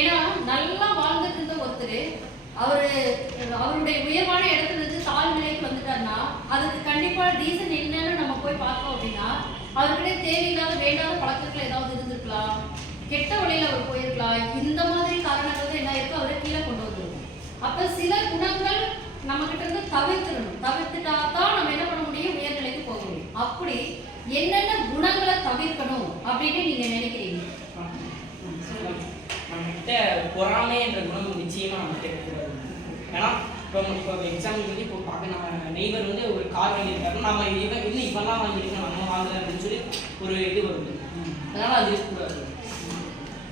ஏன்னா நல்லா வாழ்ந்துட்டு இருந்த ஒருத்தர் அவரு அவருடைய உயர்வான இடத்துல இருந்து தாழ்நிலைக்கு வந்துட்டாருன்னா அதுக்கு கண்டிப்பா ரீசன் என்னன்னு நம்ம போய் பார்த்தோம் அப்படின்னா அவர்கிட்ட தேவையில்லாத வேண்டாத பழக்கங்கள் ஏதாவது இருந்திருக்கலாம். கெட்ட வழியில அவர் போயிருக்கலாம். இந்த மாதிரி காரணங்கள் தான் என்ன இருக்கோ அவரை கீழே கொண்டு வந்துருக்கும் அப்ப சில குணங்கள் நம்ம கிட்ட இருந்து தவிர்த்துடணும். தவிர்த்துட்டா தான் நம்ம என்ன பண்ண முடியும்? உயர்நிலைக்கு போக முடியும். அப்படி என்னென்ன குணங்களை தவிர்க்கணும் அப்படின்னு நீங்க நினைக்கிறீங்க? நம்மகிட்ட பொறாமை என்ற குணம் நிச்சயமா நம்மகிட்ட ஏன்னா இப்போ இப்போ எக்ஸாம்பிள் வந்து இப்போ பார்க்க நம்ம நெய்வர் வந்து ஒரு கார் வாங்கியிருக்காரு. நம்ம இவன் இன்னும் இவெல்லாம் வாங்கியிருக்கோம் நம்ம வாங்கல அப்படின்னு சொல்லி ஒரு இது வருது. அதனால அது இருக்கக்கூடாது.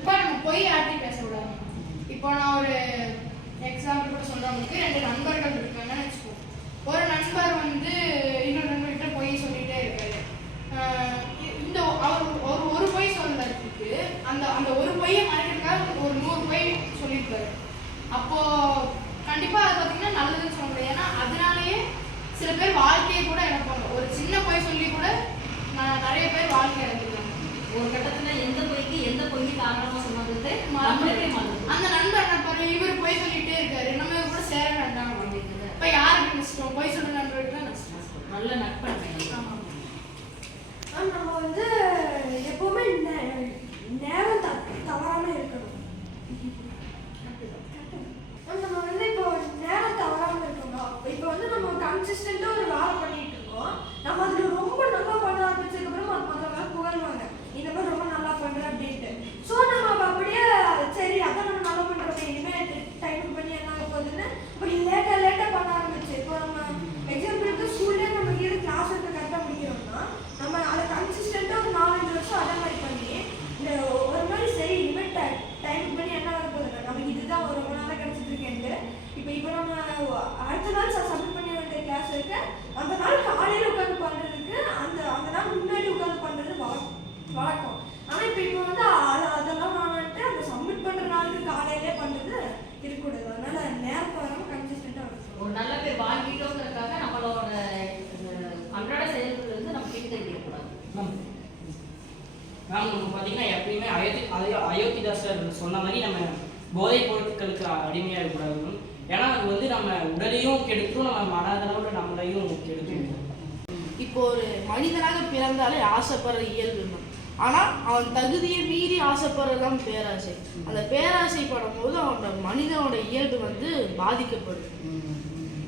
இப்போ நம்ம பொய் ஆட்டி பேசக்கூடாது. இப்போ நான் ஒரு எக்ஸாம்பிள் கூட சொல்கிறவங்களுக்கு ரெண்டு நண்பர்கள் இருக்காங்கன்னு வச்சுக்கோ. ஒரு நண்பர் வந்து இன்னொரு நண்பர்கிட்ட பொய் சொல்லிகிட்டே இருக்காரு. இந்த அவர் ஒரு ஒரு பொய் சொல்றதுக்கு அந்த அந்த ஒரு பொய்யை மறைக்கிறதுக்காக ஒரு நூறு பொய் சொல்லியிருக்காரு அப்போ கண்டிப்பாக அது பார்த்தீங்கன்னா நல்லதுன்னு சொல்ல முடியாது. ஏன்னா அதனாலேயே சில பேர் வாழ்க்கையை கூட எனக்கு ஒரு சின்ன பொய் சொல்லி கூட நான் நிறைய பேர் வாழ்க்கை இழந்துருக்காங்க ஒரு கட்டத்துல எந்த பொய்க்கு எந்த பொய்க்கு காரணமா சொன்னது நம்மளுக்கே மறந்து அந்த நண்பர் என்ன பாரு இவர் போய் சொல்லிட்டே இருக்காரு நம்ம இவர் கூட சேர வேண்டாம் இப்ப யாருக்கு நஷ்டம் போய் சொல்ற நண்பருக்கு தான் நஷ்டம் நல்ல நட்பு ஆமா. ஆனா, நம்ம வந்து எப்பவுமே நே- நேரம் த- தவறாம இருக்கணும் ஆனா, நம்ம வந்து இப்போ நேரம் தவறாம இருக்கணும் இப்போ வந்து கன்சிஸ்டண்டா ஒரு வேலை பண்ணிட்டு இருக்கோம். நம்ம அதுல ரொம்ப நல்லா பண்ண ஆரம்பிச்சதுக்கு அப்புறம் அது மற்றவங்க புகழ்வாங்க. இந்த மாதிரி ரொம்ப நல்லா பண்ற அப்படின்ட்டு ஸோ நம்ம அப்ப அப்படியே சரி அதான் நம்ம நல்லா பண்றோமே இனிமே டைம் பண்ணி என்ன ஆக போகுதுன்னு அப்படி லேட்டா லேட்டா பண்ண ஆரம்பிச்சு இப்போ நம்ம எக்ஸாம்பிளுக்கு ஸ்கூல்லே நம்ம கீழே கிளாஸ் எடுத்து கரெக்டாக முடிக்கிறோம்னா நம்ம அதை கன்சிஸ்டண்டா ஒரு நாலஞ்சு வருஷம் அதே மாதிரி பண்ணி இந்த ஒரு மாதிரி சரி இனிமேல் டைம் பண்ணி என்ன ஆக போகுதுங்க நமக்கு இதுதான் ஒரு ரொம்ப நாளாக கிடைச்சிட்டு இருக்கேன்ட்டு இப்போ இப்போ நம்ம அடுத்த நாள் சப்மிட் பண்ண இருக்கு அந்த நாள் காலையில் உட்காந்து பண்ணுறதுக்கு அந்த அந்த நாள் முன்னாடி உட்காந்து பண்ணுறது வழக்கம். ஆனால் இப்போ இப்போ வந்து அது அதெல்லாம் நான் வந்துட்டு அந்த சப்மிட் பண்ணுற நாளுக்கு காலையிலே பண்ணுறது இருக்கக்கூடாது. அதனால நேரத்தை வராமல் கன்சிஸ்டண்டாக இருக்கும் ஒரு நல்ல பேர் வாங்கிட்டோங்கிறதுக்காக நம்மளோட அன்றாட செயல்கள் வந்து நம்ம பின்தங்கிடக்கூடாது மேம் மேம் நம்ம பார்த்தீங்கன்னா எப்பயுமே அயோத்தி அயோ அயோத்திதாசர் சொன்ன மாதிரி நம்ம போதைப் பொருட்களுக்கு அடிமையாக இருக்கக்கூடாது ஏன்னா நம்ம உடலையும் கெடுத்துரும் நம்ம மனதளவில் நம்மளையும் கெடுத்துரும் இப்போ ஒரு மனிதனாக பிறந்தாலே ஆசைப்படுற இயல்பு தான். ஆனா அவன் தகுதியை மீறி ஆசைப்படுறதுதான் பேராசை. அந்த பேராசை படும்போது அவனோட மனிதனோட இயல்பு வந்து பாதிக்கப்படுது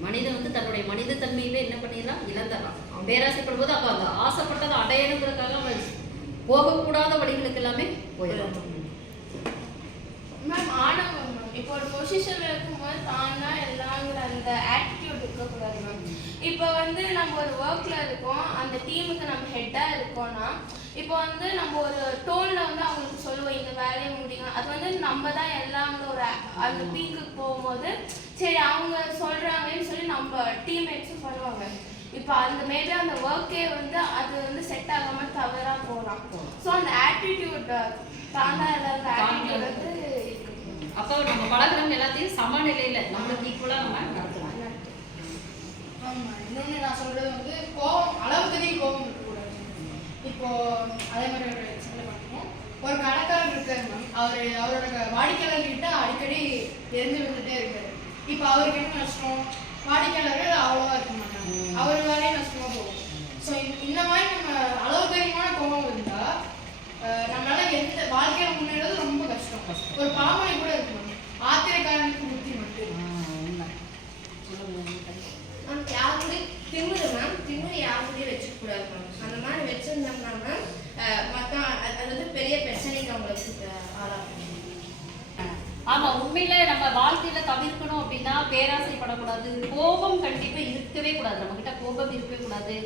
மனிதன் வந்து தன்னுடைய மனித தன்மையில என்ன பண்ணிடலாம்? இழந்துடலாம். பேராசைப்படும் போது அப்ப அந்த ஆசைப்பட்டதை அடையணுங்கிறதுக்காக அவன் போகக்கூடாத வழிகளுக்கு எல்லாமே போயிடலாம். மேம் ஆனவங்க மேம் இப்போ ஒரு பொசிஷன்ல இருக்கும்போது தான் தான் எல்லாங்கிற அந்த ஆட்டிடியூட் இருக்கக்கூடாது மேம் இப்போ வந்து நம்ம ஒரு ஒர்க்ல இருக்கோம் அந்த டீமுக்கு நம்ம ஹெட்டா இருக்கோம்னா இப்போ வந்து நம்ம ஒரு டோன்ல வந்து அவங்களுக்கு சொல்லுவோம் இந்த வேலையை முடிக்கணும் அது வந்து நம்ம தான் எல்லாங்கிற ஒரு அந்த பீக்குக்கு போகும்போது சரி அவங்க சொல்றாங்கன்னு சொல்லி நம்ம டீம்மேட்ஸும் பண்ணுவாங்க இப்போ அந்த மேபி அந்த ஒர்க்கே வந்து அது வந்து செட் ஆகாம தவறா போகலாம் ஸோ அந்த ஆட்டிடியூட் தாண்டா இல்லாத ஆட்டிடியூட் வந்து. அப்போ நம்ம பழகிறவங்க எல்லாத்தையும் சமநிலையில நம்மளுக்கு ஈக்குவலா நம்ம நடத்தலாம். இன்னொன்று நான் சொல்றது வந்து கோவம் அளவுக்கு அதிக கோவம் இருக்கக்கூடாது. இப்போ அதே மாதிரி ஒரு எக்ஸாம்பிள் பண்ணுவோம் ஒரு கடைக்காரர் இருக்காரு மேம் அவர் அவரோட வாடிக்கையாளர்கிட்ட அடிக்கடி எரிஞ்சு விட்டுட்டே இருக்காரு. இப்போ அவருக்கு என்ன நஷ்டம் வாடிக்கையாளர்கள் அவ்வளோவா இருக்க மாட்டாங்க. அவர் வேலையே நஷ்டமா போகும் ஸோ இந்த மாதிரி நம்ம அளவுக்கு அதிகமான கோவம் இருந்தா அஹ், நம்மளால எந்த வாழ்க்கையில முன்னேறது ரொம்ப கஷ்டம் ஒரு பாமனை கூட இருக்கு மேம் ஆத்திரக்காரனுக்கு புத்தி மட்டும் மேம் யார் கூட திமிரு மேம் திமிரு யார் கூடயும் வச்சுக்கூடாது மேம் அந்த மாதிரி வச்சிருந்தோம்னா மேம் மற்ற அது வந்து பெரிய பிரச்சனைக்கு அவங்களுக்கு ஆளாகும் ஆமா உண்மையில நம்ம வாழ்க்கையில தவிர்க்கணும் அப்படின்னா பேராசைப்படக்கூடாது. கோபம் கண்டிப்பா இருக்கவே கூடாது. நம்ம கிட்ட கோபம் இருக்கவே கூடாது.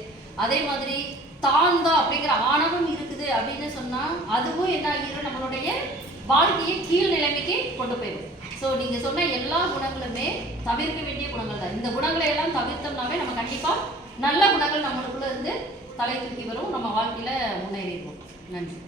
அதே மாதிரி தாழ்ந்தா அப்படிங்கிற ஆணவம் இருக்குது அப்படின்னு சொன்னா அதுவும் என்ன ஆகிரும்? நம்மளுடைய வாழ்க்கையை கீழ் நிலைமைக்கு கொண்டு போயிடும். ஸோ நீங்க சொன்ன எல்லா குணங்களுமே தவிர்க்க வேண்டிய குணங்கள் தான். இந்த குணங்களை எல்லாம் தவிர்த்தோம்னாவே நம்ம கண்டிப்பா நல்ல குணங்கள் நம்மளுக்குள்ள இருந்து தலை தூக்கி வரும். நம்ம வாழ்க்கையில முன்னேறிடுவோம். நன்றி.